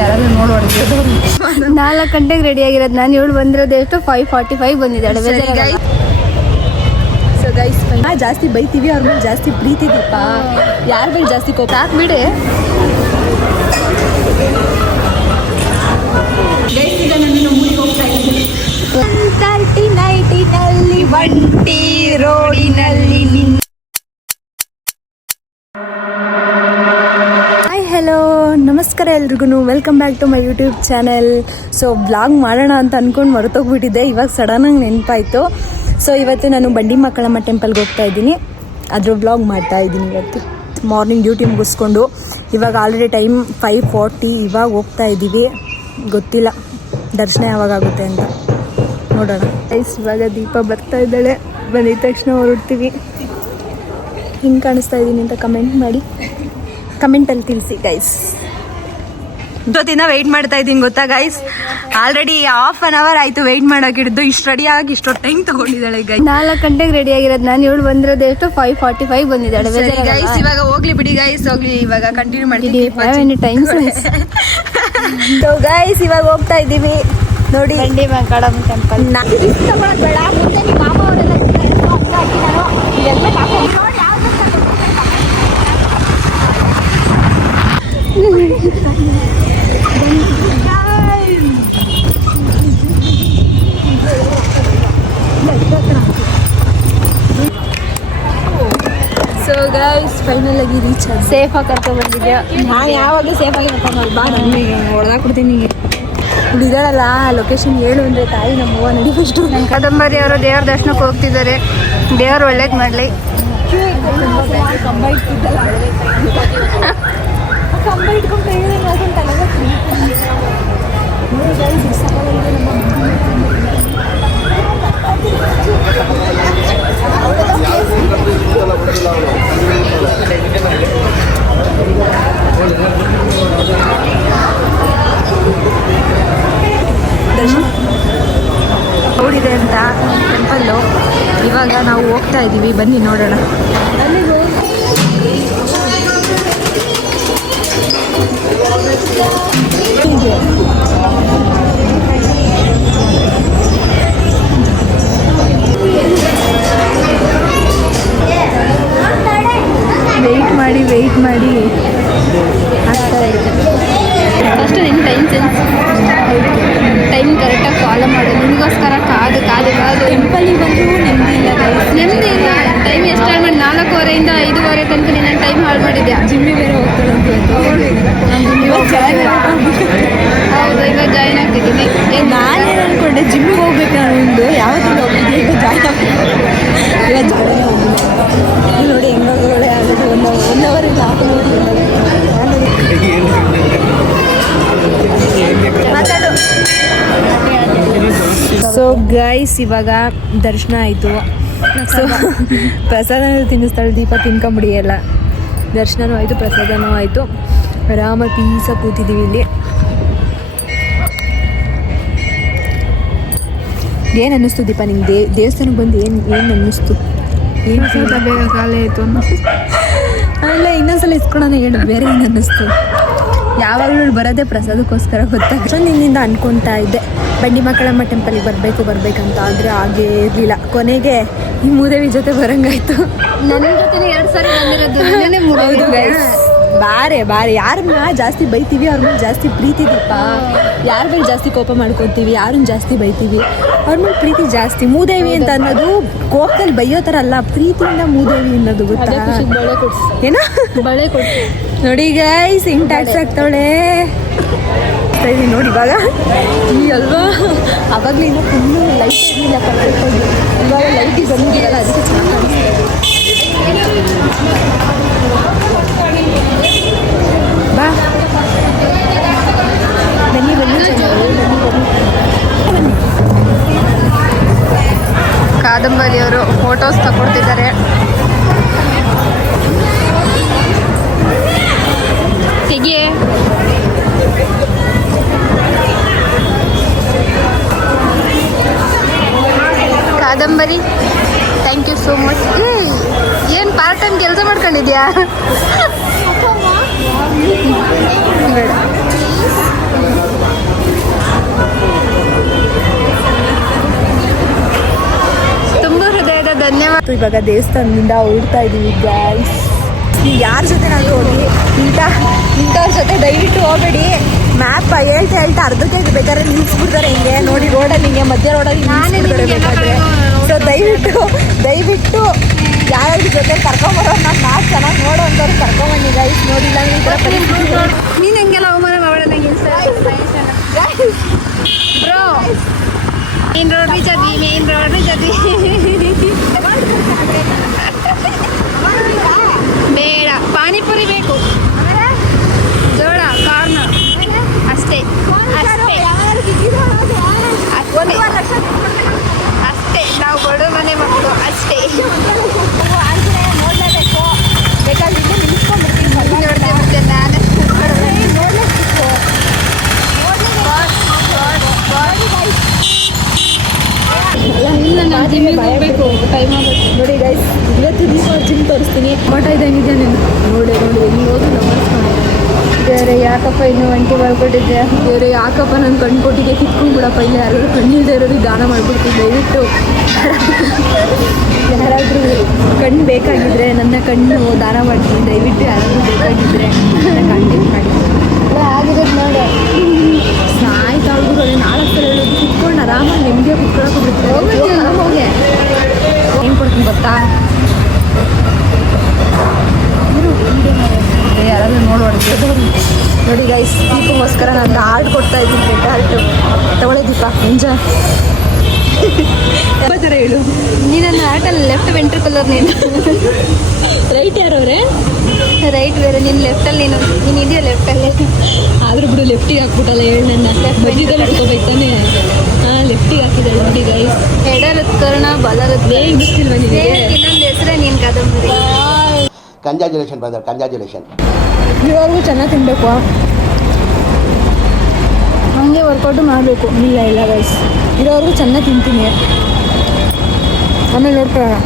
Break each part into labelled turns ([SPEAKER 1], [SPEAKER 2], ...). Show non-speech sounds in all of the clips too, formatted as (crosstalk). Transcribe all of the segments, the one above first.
[SPEAKER 1] ಯಾರಾದ್ರೂ ನೋಡಿ ಹೊಡೆದಿರೋದು
[SPEAKER 2] ನಾಲ್ಕು ಗಂಟೆಗೆ ರೆಡಿ ಆಗಿರೋದು. ನಾನು ಇವಳು ಬಂದಿರೋದು ಎಷ್ಟು ಫೈವ್ ಫಾರ್ಟಿ ಫೈವ್ ಬಂದಿದ್ದಾಳೆ.
[SPEAKER 1] ಸೊ ಗೈಸ್ ಜಾಸ್ತಿ ಬೈತೀವಿ ಅವ್ರ ಮೇಲೆ ಜಾಸ್ತಿ ಪ್ರೀತಿ ದೀಪ ಯಾರ ಮೇಲೆ ಜಾಸ್ತಿ ಕೋಪ? ಯಾಕೆ ಬಿಡಿ?
[SPEAKER 2] ತರ್ಟಿ ನೈಟಿನಲ್ಲಿ ಒಂಟಿ ರೋಡಿನಲ್ಲಿ
[SPEAKER 1] ಎಲ್ರಿಗೂ welcome back to my YouTube channel so blog ಮಾಡೋಣ ಅಂತ ಅಂದ್ಕೊಂಡು ಮರೆತೋಗ್ಬಿಟ್ಟಿದ್ದೆ. ಇವಾಗ ಸಡನ್ನಾಗಿ ನೆನಪಾಯಿತು. ಸೊ ಇವತ್ತು ನಾನು ಬಂಡಿ ಮಕ್ಕಳಮ್ಮ ಟೆಂಪಲ್ಗೆ ಹೋಗ್ತಾ ಇದ್ದೀನಿ. ಅದ್ರ ಬ್ಲಾಗ್ ಮಾಡ್ತಾ ಇದ್ದೀನಿ ಇವತ್ತು. ಮಾರ್ನಿಂಗ್ ಡ್ಯೂಟಿ ಮುಗಿಸ್ಕೊಂಡು. ಇವಾಗ ಆಲ್ರೆಡಿ ಟೈಮ್ ಫೈವ್ ಫಾರ್ಟಿ ಇವಾಗ ಹೋಗ್ತಾ ಇದ್ದೀವಿ. ಗೊತ್ತಿಲ್ಲ. ದರ್ಶನ ಯಾವಾಗ ಆಗುತ್ತೆ ಅಂತ. ನೋಡೋಣ. ಐಸ್ ಇವಾಗ ದೀಪ ಬರ್ತಾ ಇದ್ದಾಳೆ. ಬಂದಿದ ತಕ್ಷಣ ಹೊರಡ್ತೀವಿ. ಹಿಂಗೆ ಕಾಣಿಸ್ತಾ ಇದ್ದೀನಿ ಅಂತ ಕಮೆಂಟ್ ಮಾಡಿ. ಕಮೆಂಟಲ್ಲಿ ತಿಳಿಸಿ ಗೈಸ್ ಜೊತಿನ ವೆಯ್ಟ್ ಮಾಡ್ತಾ ಇದ್ದೀನಿ ಗೊತ್ತಾ guys already half an hour ಆಯ್ತು ವೆಯ್ಟ್ ಮಾಡಕ್ ಹಿಡಿದು. ಇಷ್ಟು ರೆಡಿ ಆಗಿ ಇಷ್ಟೊತ್ತು ಟೈಮ್ ತಗೊಂಡಿದ್ದಾಳೆ ಗೈಸ್
[SPEAKER 2] ನಾಲ್ಕು ಗಂಟೆಗೆ ರೆಡಿ ಆಗಿರೋದು ನಾನು ಇವಳು ಬಂದಿರೋದು ಎಷ್ಟು ಫೈವ್ ಫಾರ್ಟಿ ಫೈವ್ ಬಂದಿದ್ದಾಳೆ
[SPEAKER 1] ಗೈಸ್ ಇವಾಗ ಹೋಗ್ಲಿ ಬಿಡಿ ಗೈಸ್ ಹೋಗ್ಲಿ ಇವಾಗ ಕಂಟಿನ್ಯೂ
[SPEAKER 2] ಮಾಡ್ತೀನಿ ಟೈಮ್
[SPEAKER 1] ಸೊ ಗೈಸ್ ಇವಾಗ ಹೋಗ್ತಾ ಇದ್ದೀವಿ. ನೋಡಿ.
[SPEAKER 2] ಬಂಡಿ ಮಕ್ಕಳಮ್ಮ ಟೆಂಪಲ್
[SPEAKER 1] ತಗೊಳಕ್
[SPEAKER 2] ಬೇಡ ಮುಂದೆ ನಿಮ್ಮ ಮಾಮ ಅವರೆಲ್ಲ ಹಂಗಾಗಿ
[SPEAKER 1] ಸೊ ಗೈಸ್ ಫೈನಲ್ ಆಗಿ ರೀಚ್
[SPEAKER 2] ಸೇಫ್ ಆಗಿ ಕರ್ಕೊ ಬಂದಿದ್ಯಾ?
[SPEAKER 1] ನಾ ಯಾವಾಗ ಸೇಫ್ ಆಗಿ ಕರ್ಕೊಂಡು ಬಾ ನನಗೆ ಹೊಡೆದಾಕ್ಬಿಡ್ತೀನಿ ಹುಡುಗರಲ್ಲ ಲೊಕೇಶನ್ ಹೇಳು ಅಂದ್ರೆ ತಾಯಿ ನಮ್ಮ ನಡಿ ಫಸ್ಟು
[SPEAKER 2] ನನ್ನ ಕಾದಂಬರಿ ಅವರು ದೇವ್ರ ದರ್ಶನಕ್ಕೆ ಹೋಗ್ತಿದ್ದಾರೆ. ದೇವ್ರು ಒಳ್ಳೇದು ಮಾಡಲಿ.
[SPEAKER 1] ಕಂಬ ಇಟ್ಟಿದ್ದಲ್ಲ. ಕಂಬ ಇಟ್ಕೊಂಡು ಹೇಳಿದ್ರೆ ಅದೊಂದು ತಲೆಗೆ ನೋಡಿ guys, ಎಷ್ಟ್ ಸಕ್ಕತ್ತಾಗಿದೆ ನಮ್ಮ ದರ್ಶನ ನೋಡಿದೆ ಅಂತ ಟೆಂಪಲ್ಲು ಇವಾಗ ನಾವು ಹೋಗ್ತಾ ಇದ್ದೀವಿ ಬನ್ನಿ ನೋಡೋಣ. ವೆಯ್ಟ್ ಮಾಡಿ ವೆಯ್ಟ್ ಮಾಡಿ. ಆಗ್ತಾ ಇದೆ.
[SPEAKER 2] ಫಸ್ಟ್ ನಿನ್ನ ಟೈಮ್ ಸೆನ್ಸ್ ಟೈಮ್ ಕರೆಕ್ಟಾಗಿ ಫಾಲೋ ಮಾಡೋದು ನಿಮಗೋಸ್ಕರ ಕಾದು ಕಾದು ಕಾದು.
[SPEAKER 1] ಟೆಂಪಲಿಗೆ ಬಂದರೂ ನೆಮ್ಮದಿ ಇಲ್ಲ
[SPEAKER 2] ಟೈಮ್ ಎಷ್ಟು ಹಾಳು ಮಾಡಿ ನಾಲ್ಕೂವರೆಯಿಂದ ಐದೂವರೆ ತನಕ ನಿನ್ನ ಟೈಮ್ ಹಾಳು ಮಾಡಿದ್ಯಾ?
[SPEAKER 1] ಜಿಮ್ಮಿ ಬೇರೆ
[SPEAKER 2] ಹೌದು. ಈಗ ಜಾಯ್ನ್ ಆಗ್ತಿದ್ದೀನಿ. ಏನು
[SPEAKER 1] ನಾನೇನು ಅನ್ಕೊಂಡೆ ಜಿಮ್ಮಿಗೆ ಹೋಗ್ಬೇಕು ನಾನು ಒಂದು ಯಾವತ್ತಿಂದ ಹೋಗ್ತಿದ್ದೆ ಈಗ ಜಾಯ್ನ್ ಆಗ್ಬೇಕು. ಈಗ ಜಾಯ್ನ್ ನೋಡಿ ಹೆಂಗೋಗಳೆ ಆಗೋದು ಒಂದು ಒನ್ ಅವರಿಂದ ಹಾಫ್ ಅವರ್ ಸೊ ಗೈಸ್ ಇವಾಗ ದರ್ಶನ ಆಯಿತು. ಸೊ ಪ್ರಸಾದ ತಿನ್ನಿಸ್ತಾಳೆ ದೀಪ ತಿನ್ಕೊಂಬಿಡಿಯಲ್ಲ ದರ್ಶನವೂ ಆಯಿತು ಪ್ರಸಾದನೂ ಆಯಿತು. ಆರಾಮ ಪೀಸ ಕೂತಿದ್ದೀವಿ ಇಲ್ಲಿ. ಏನು ಅನ್ನಿಸ್ತು ದೀಪ ನಿಂಗೆ? ದೇ ದೇವಸ್ಥಾನಕ್ಕೆ ಬಂದು ಏನು ಏನು ಅನ್ನಿಸ್ತು? ಏನು
[SPEAKER 2] ಬೇಗ ಕಾಲ ಆಯಿತು
[SPEAKER 1] ಅಲ್ಲ ಇನ್ನೊಂದ್ಸಲ ಇಸ್ಕೊಳೋಣ ಹೇಳು ಬೇರೆ ಏನು ಅನ್ನಿಸ್ತು? ಯಾವಾಗಲೂ ಬರೋದೇ ಪ್ರಸಾದಕ್ಕೋಸ್ಕರ ಗೊತ್ತಾಗ ನಿನ್ನಿಂದ ಅನ್ಕೊತಾ ಇದ್ದೆ. ಬಂಡಿ ಮಕ್ಕಳಮ್ಮ ಟೆಂಪಲ್ಗೆ ಬರಬೇಕು ಬರಬೇಕಂತ ಆದರೆ ಹಾಗೇ ಇರಲಿಲ್ಲ. ಕೊನೆಗೆ ಈ ಮೂದೇವಿ ಜೊತೆ ಬರಂಗಾಯ್ತು.
[SPEAKER 2] ನನ್ನ ಜೊತೆ ಎರಡು ಸಾರಿ ಬಂದಿರೋದು
[SPEAKER 1] ಬಾರೆ ಬಾರೆ. ಯಾರನ್ನ ಜಾಸ್ತಿ ಬೈತೀವಿ ಅವ್ರ ಮೇಲೆ ಜಾಸ್ತಿ ಪ್ರೀತಿ ದೀಪ. ಯಾರ ಮೇಲೆ ಜಾಸ್ತಿ ಕೋಪ ಮಾಡ್ಕೊತೀವಿ ಯಾರನ್ನ ಜಾಸ್ತಿ ಬೈತೀವಿ ಅವ್ರ ಮೇಲೆ ಪ್ರೀತಿ ಜಾಸ್ತಿ. ಮೂದೇವಿ ಅಂತ ಅನ್ನೋದು ಕೋಪದಲ್ಲಿ ಬೈಯೋ ಥರ ಅಲ್ಲ ಪ್ರೀತಿಯಿಂದ ಮೂದೇವಿ ಅನ್ನೋದು ಗೊತ್ತಾ? ಏನೋ?
[SPEAKER 2] ಬಳೆ
[SPEAKER 1] ನೋಡಿ ಗೈಸ್ ಹಿಂಗ್ ಟ್ಯಾಕ್ಸ್ ಆಗ್ತಾವಳೆ ಆಗ್ತಾ ಇದೀನಿ ನೋಡಿ ಇವಾಗ. ಈ ಅಲ್ವಾ? ಅವಾಗಲಿಂದ ಫುಲ್ಲು ಲೈಟ್ ಇರಲಿಲ್ಲ ಕರೆಕ್ಟಾಗಿ ಇವಾಗ ಲೈಟಿಗೆ ಬಂದಿರಲ್ಲ ಅದಕ್ಕೆ ಚೆನ್ನಾಗಿ ಕಾಣಿಸ್ತಾ ಬಾ. ಬನ್ನಿ ಬನ್ನಿ ಚೆನ್ನಾಗಿ ಬನ್ನಿ ಬನ್ನಿ.
[SPEAKER 2] ಕಾದಂಬರಿ ಅವರು ಫೋಟೋಸ್ ತಗೊಳ್ತಿದ್ದಾರೆ ಇದೆಯಾ ತುಂಬಾ ತುಂಬ ಹೃದಯದ ಧನ್ಯವಾದ.
[SPEAKER 1] ಇವಾಗ ದೇವಸ್ಥಾನದಿಂದ ಓಡ್ತಾ ಇದ್ದೀವಿ ಗ್ಯಾಸ್ ನೀವು ಯಾರ ನಾನು ಹೋಗಿ ಇಂಥ ಇಂಥವ್ರ ಜೊತೆ ದಯವಿಟ್ಟು ಹೋಗಬೇಡಿ. ಮ್ಯಾಪ್ ಹೇಳ್ತಾ ಹೇಳ್ತಾ ಅರ್ಧಕ್ಕೆ ಇದು ಬೇಕಾದ್ರೆ ನಿಲ್ಸ್ಬಿಡ್ತಾರೆ ಹಿಂಗೆ. ನೋಡಿ ರೋಡಲ್ಲಿ ಹಿಂಗೆ ಮಧ್ಯ ರೋಡಲ್ಲಿ ನಾನು ಸೊ ದಯವಿಟ್ಟು ದಯವಿಟ್ಟು ಯಾರ್ಯಾರ ಜೊತೆ ಕರ್ಕೊಂಬರೋ ನಾನು ಮ್ಯಾಪ್ ಚೆನ್ನಾಗಿ ನೋಡೋ ಅಂಥವ್ರು ಕರ್ಕೊಂಬನ್ನಿ ಗೈಸ್ ನೋಡಿಲ್ಲ
[SPEAKER 2] ನೀನು ಹೆಂಗೆಲ್ಲ ಅವಮಾನ ಮಾಡೋಣ ಬ್ರೋ ಮೇನ್ ರೋಡ್ ರೀಚ್ ಆದ್ವಿ ಮೇನ್ ರೋಡ್ ರೀಚ್ ಆದ್ವಿ ಬೇಡ ಪಾನಿಪುರಿ ಬೇಕು ಜೋಳ ಕಾರ್ನ ಅಷ್ಟೇ ಅಷ್ಟೇ ಅಷ್ಟೇ ಅಷ್ಟೇ ನಾವು ಬಡ ಮನೆ ಮಕ್ಕಳು ಅಷ್ಟೇ
[SPEAKER 1] ನೋಡಲೇಬೇಕು ಬೇಕಾದ್ರೆ ಇಲ್ಲೇ ನಿಲ್ಸ್ಕೊಂಡ್ಬಿಡ್ತೀನಿ
[SPEAKER 2] ನೋಡ್ದೆ ಮತ್ತೆ ನಾನೇ ಇಲ್ಲ ಹೋಗ್ಬೇಕು. ಟೈಮ್ ಆಗುತ್ತೆ
[SPEAKER 1] ನೋಡಿ ಗೈಸ್ ಇವತ್ತು ದಿವಸ ಜಿಮ್ ತೋರಿಸ್ತೀನಿ. ಮಠ ಇದಂಗಿದೆ ನೀನು ನೋಡಿ ನೋಡಿ ಎಲ್ಲಿ ಹೋಗಿ ಬೇರೆ ಯಾಕಪ್ಪ ಇನ್ನು ಒಂಟಿ ಮಾಡ್ಕೊಟ್ಟಿದ್ದೆ? ಬೇರೆ ಯಾಕಪ್ಪ ನಾನು ಕಣ್ಣು ಕೊಟ್ಟಿಗೆ ಕಿತ್ಕೊಂಡ್ಬಿಡಪ್ಪ ಇಲ್ಲ ಯಾರಾದರೂ ಕಣ್ಣಿಲ್ಲದೆ ಇರೋರಿಗೆ ದಾನ ಮಾಡ್ಬಿಡ್ತೀನಿ ದಯವಿಟ್ಟು. ಯಾರಾದರೂ ಕಣ್ಣು ಬೇಕಾಗಿದ್ದರೆ ನನ್ನ ಕಣ್ಣು ದಾನ ಮಾಡ್ತೀನಿ ದಯವಿಟ್ಟು ಯಾರಾದರೂ ಬೇಕಾಗಿದ್ದರೆ ನನ್ನ ಕಾಂಟ್ಯಾಕ್ಟ್ ಮಾಡಿ ಆರಾಮಾಗಿ ನೆಮ್ಮದಿಯಾಗಿ ಕುತ್ಕೊಳ್ಳೋಕೆ ಬಿಡ್ತಾರೆ ಹೋಗಿ. ಏನು ಕೊಡ್ತೀನಿ ಗೊತ್ತಾ? ಯಾರಾದರೂ ನೋಡ್ಬಾರ್ದು ನೋಡಿ ಗೈಸ್ ದೀಪಕ್ಕೋಸ್ಕರ ನಾನು ಆರ್ಟ್ ಕೊಡ್ತಾ ಇದ್ದೀನಿ ರೆಡ್ ಹಾರ್ಟು. ತಗೊಳ್ಳಿ ದೀಪ ಎಂಜಾಯ್ ಯಾವ ಥರ ಹೇಳು?
[SPEAKER 2] ನೀನನ್ನು ಆರ್ಟಲ್ಲಿ ಲೆಫ್ಟ್ ವೆಂಟ್ರ್ ಕಲರ್ ನೀನು.
[SPEAKER 1] ರೈಟ್ ಯಾರವ್ರೆ?
[SPEAKER 2] ರೈಟ್ ಬೇರೆ ನೀನು ಲೆಫ್ಟಲ್ಲಿ ನೀನು. ನೀನು ಇದೆಯಾ ಲೆಫ್ಟಲ್ಲಿ
[SPEAKER 1] ಆದರೂ ಬಿಡು ಲೆಫ್ಟಿಗೆ ಹಾಕ್ಬಿಟ್ಟಲ್ಲ ಹೇಳು ನನ್ನ. ಮಧ್ಯದಲ್ಲಿ ಹಿಡ್ಕೋಬೇಕು ತಾನೆ ಹಾಂ ಲೆಫ್ಟಿಗೆ ಹಾಕಿದ್ದಾಳೆ ನೋಡಿ ಗೈಸ್
[SPEAKER 2] ಎಡರದ್ ಕರ್ಣ. ಬಲರದ್
[SPEAKER 1] ಬೇಗ ಬಿಡ್ತಿಲ್ವಾ ನಿನಗೆ
[SPEAKER 2] ಇನ್ನೊಂದು ಹೆಸರೇ ನೀನು ಕಾದಂಬರಿ.
[SPEAKER 3] ಕಂಗ್ರ್ಯಾಚುಲೇಷನ್ ಬ್ರದರ್ ಕಂಜಾಜುಲೇಷನ್
[SPEAKER 1] ಇವಾಗೂ ಚೆನ್ನಾಗಿ ತಿನ್ಬೇಕು.
[SPEAKER 2] ಹಂಗೆ ವರ್ಕೌಟ್ ಮಾಡಬೇಕು.
[SPEAKER 1] ಇಲ್ಲ ಇಲ್ಲ ಗೈಸ್ ಇರೋವರೆಗೂ ಚೆನ್ನಾಗಿ ತಿಂತೀನಿ. ಆಮೇಲೆ ನೋಡ್ಕೊಳ್ಳೋಣ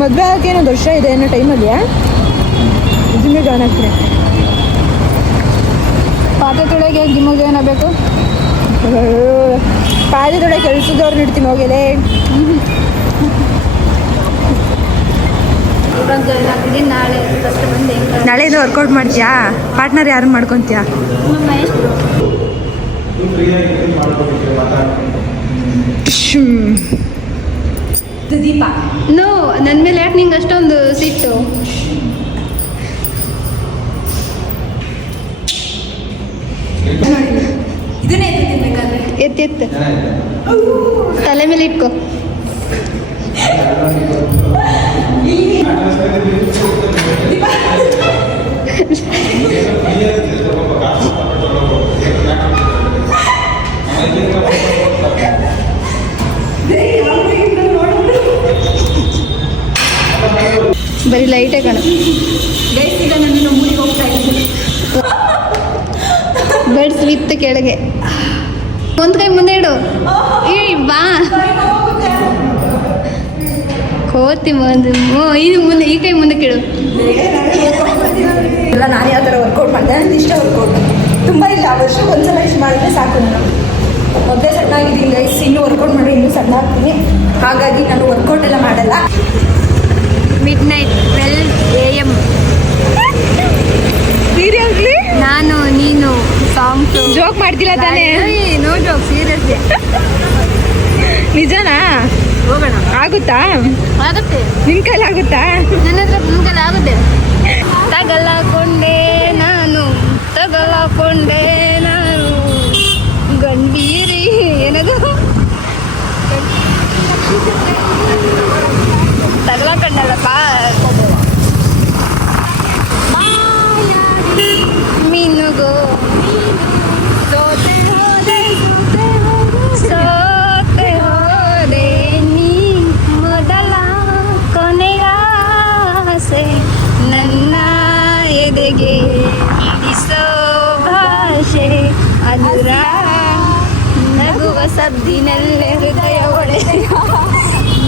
[SPEAKER 1] ಮದುವೆ ಆಗಕ್ಕೆ ಏನೋ ವರ್ಷ ಇದೆ ಅನ್ನೋ ಟೈಮಲ್ಲಿ ಜಿಮ್ಮಿಗೆ ಜಾಯ್ನ್ ಆಗ್ತೀನಿ.
[SPEAKER 2] ಪಾತ್ರೆ ತೊಳೆಗೆ ಜಿಮ್ಮಿಗೆ ಜಾಯ್ನ್ ಆಗಬೇಕು?
[SPEAKER 1] ಪಾದದೊಳಗೆ ಕೆಲಸದವ್ರು ಇಡ್ತೀನಿ
[SPEAKER 2] ಹೋಗಿದೆ ನಾಳೆ
[SPEAKER 1] ಇದು ವರ್ಕೌಟ್ ಮಾಡ್ತೀಯಾ? ಪಾರ್ಟ್ನರ್ ಯಾರು ಮಾಡ್ಕೊತೀಯ? ದೀಪ.
[SPEAKER 2] ನೋ ನನ್ನ ಮೇಲೆ ಯಾಕೆ ನಿಂಗೆ ಅಷ್ಟೊಂದು ಸಿಟ್ಟು
[SPEAKER 1] ಇದನ್ನೇ ತಿನ್ಬೇಕಾದ್ರೆ
[SPEAKER 2] ಎತ್ತು. ಎತ್ತು ತಲೆ ಮೇಲೆ ಇಟ್ಕೋ. ಬರೀ ಲೈಟೇ ಕಾಣ. ಬೆಡ್ಸ್ ವಿತ್ ಕೆಳಗೆ. ಒಂದು ಕೈ ಮುಂದೆ ಇಡು. ಈ ಬಾ. ಕೋತಿ ಮುಂದೆ ಇದು ಮುಂದೆ ಈ ಕೈ ಮುಂದೆ ಕೇಳು.
[SPEAKER 1] ಇಲ್ಲ ನಾನು ಯಾವ ಥರ ವರ್ಕೌಟ್ ಮಾಡಿದೆ? ನನಗೆ ಇಷ್ಟ ವರ್ಕೌಟ್ ತುಂಬ ಇಲ್ಲ ವರ್ಷಕ್ಕೆ ಒಂದ್ಸಲ ಇಷ್ಟು ಮಾಡಿದ್ರೆ ಸಾಕು ನಾನು. ಮೊದಲೇ ಸಣ್ಣ ಆಗಿದ್ದೀನಿ ಗೈಸ್ ಇನ್ನೂ ವರ್ಕೌಟ್ ಮಾಡಿ ಇನ್ನೂ ಸಣ್ಣ ಆಗ್ತೀನಿ ಹಾಗಾಗಿ ನಾನು ವರ್ಕೌಟ್ ಎಲ್ಲ ಮಾಡಲ್ಲ.
[SPEAKER 2] Midnight twelve A M
[SPEAKER 1] seriously
[SPEAKER 2] ನಾನು
[SPEAKER 1] ಆಗುತ್ತಾ?
[SPEAKER 2] ಆಗುತ್ತೆ.
[SPEAKER 1] ನಿನ್ ಕೈಲಿ ಆಗುತ್ತಾ?
[SPEAKER 2] ನನ್ನ ಹತ್ರ ನಿಮ್ಗೆಲ್ಲ ಆಗುತ್ತೆ. ತಗಲಕೊಂಡೆ ನಾನು ತಗಲಕೊಂಡೆ ನಾನು. ಗಂಡೀರಿ ಏನದು? ತಗಲಕೊಂಡಲ್ಲಪ್ಪ ಸದ್ದಿನಲ್ಲೇ ಹೃದಯ ಒಡೆಯ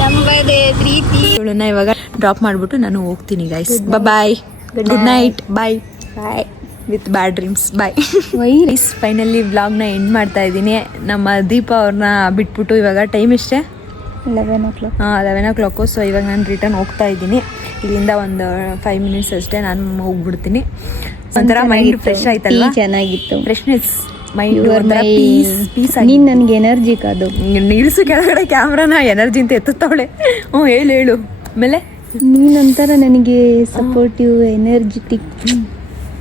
[SPEAKER 2] ನಂಬದೆ ಪ್ರೀತಿ.
[SPEAKER 1] ಇವಳನ್ನ ಇವಾಗ ಡ್ರಾಪ್ ಮಾಡಿಬಿಟ್ಟು ನಾನು ಹೋಗ್ತೀನಿ guys bye good night bye bye with bad dreams bye
[SPEAKER 2] Y
[SPEAKER 1] ರೀಸ್ ಫೈನಲಿ ವ್ಲಾಗ್ನ ಎಂಡ್ ಮಾಡ್ತಾ ಇದ್ದೀನಿ. ನಮ್ಮ ದೀಪ ಅವ್ರನ್ನ ಬಿಟ್ಬಿಟ್ಟು ಇವಾಗ ಟೈಮ್ ಎಷ್ಟೇ?
[SPEAKER 2] ಲೆವೆನ್ ಓ ಕ್ಲಾಕ್
[SPEAKER 1] ಹಾಂ ಲೆವೆನ್ ಓ ಕ್ಲಾಕು ಸೊ ಇವಾಗ ನಾನು ರಿಟರ್ನ್ ಹೋಗ್ತಾ ಇದ್ದೀನಿ. ಇಲ್ಲಿಂದ ಒಂದು ಫೈವ್ ಮಿನಿಟ್ಸ್ ಅಷ್ಟೇ ನಾನು ಹೋಗ್ಬಿಡ್ತೀನಿ. ಒಂಥರ ಮೈಂಡ್ ಫ್ರೆಶ್ ಆಯ್ತಲ್ಲ
[SPEAKER 2] ಚೆನ್ನಾಗಿತ್ತು.
[SPEAKER 1] ಫ್ರೆಶ್ನೆಸ್ ಮೈಂಡ್ ಪೀಸ್ ಪೀಸ್ ಆಗಿ.
[SPEAKER 2] ನೀನ್ ನನಗೆ ಎನರ್ಜಿ ಕಾದು
[SPEAKER 1] ನಿಲ್ಸು ಕೆಳಗಡೆ ಕ್ಯಾಮ್ರಾನ ಎನರ್ಜಿ ಅಂತ ಎತ್ತುತ್ತಾವಳೆ. ಹ್ಞೂ ಹೇಳು ಹೇಳು. ಆಮೇಲೆ?
[SPEAKER 2] ನೀನೊಂಥರ ನನಗೆ ಸಪೋರ್ಟಿವ್ ಎನರ್ಜಿಟಿಕ್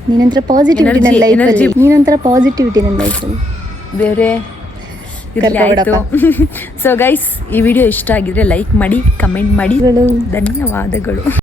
[SPEAKER 2] ನೀನಂತರ ಪಾಸಿಟಿವಿಟಿ ನನ್ನ
[SPEAKER 1] ನೀನಂತರ
[SPEAKER 2] ಲೈಫಲ್ಲಿ. ಪಾಸಿಟಿವಿಟಿ ನನ್ನ ಲೈಫಲ್ಲಿ
[SPEAKER 1] ಬೇರೆ. ಸೊ ಗೈಸ್ (laughs) ಈ ವಿಡಿಯೋ ಇಷ್ಟ ಆಗಿದ್ರೆ ಲೈಕ್ ಮಾಡಿ ಕಮೆಂಟ್ ಮಾಡಿ. ಧನ್ಯವಾದಗಳು.